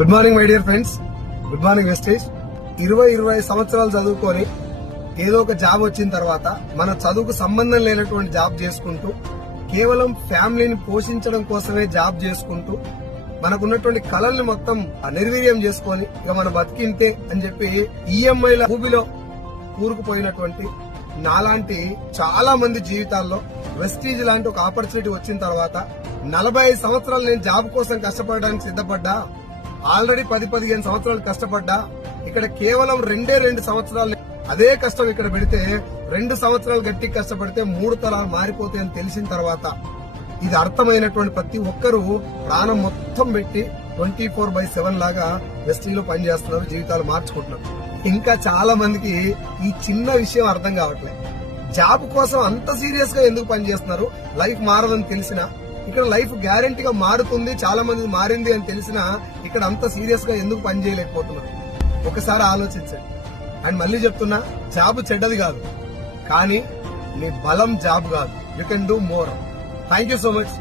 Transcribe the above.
Good morning my dear friends, good morning వెస్టేజ్. 20 సంవత్సరాలు చదువుకొని ఏదో ఒక జాబ్ వచ్చిన తర్వాత మన చదువుకు సంబంధం లేనటువంటి జాబ్ చేసుకుంటూ కేవలం ఫ్యామిలీని పోషించడం కోసమే జాబ్ చేసుకుంటూ మనకున్నటువంటి కళల్ని మొత్తం నిర్వీర్యం చేసుకొని ఇక మన బతికింతే అని చెప్పి ఈఎంఐల ఊబిలో కూరుకుపోయినటువంటి నాలాంటి చాలా మంది జీవితాల్లో వెస్టీజ్ లాంటి ఒక ఆపర్చునిటీ వచ్చిన తర్వాత 45 సంవత్సరాలు నేను జాబ్ కోసం కష్టపడడానికి సిద్ధపడ్డా. ఆల్రెడీ 10-15 సంవత్సరాలు కష్టపడ్డా. ఇక్కడ కేవలం 2 సంవత్సరాలు అదే కష్టం ఇక్కడ పెడితే 2 సంవత్సరాలు గట్టి కష్టపడితే 3 తరాలు మారిపోతాయని తెలిసిన తర్వాత ఇది అర్థమైనటువంటి ప్రతి ఒక్కరూ ప్రాణం మొత్తం పెట్టి 24/7 లాగా వెస్టీలో పనిచేస్తున్నారు, జీవితాలు మార్చుకుంటున్నారు. ఇంకా చాలా మందికి ఈ చిన్న విషయం అర్థం కావట్లేదు. జాబ్ కోసం అంత సీరియస్ గా ఎందుకు పనిచేస్తున్నారు? లైఫ్ మారదని తెలిసినా, ఇక్కడ లైఫ్ గ్యారంటీగా మారుతుంది, చాలా మంది మారింది అని తెలిసినా ఇక్కడ అంత సీరియస్ గా ఎందుకు పని చేయలేకపోతున్నారు? ఒకసారి ఆలోచించండి. అండ్ మళ్ళీ చెప్తున్నా, జాబ్ చెడ్డది కాదు, కానీ మీ బలం జాబ్ కాదు. You can do more. Thank you so much.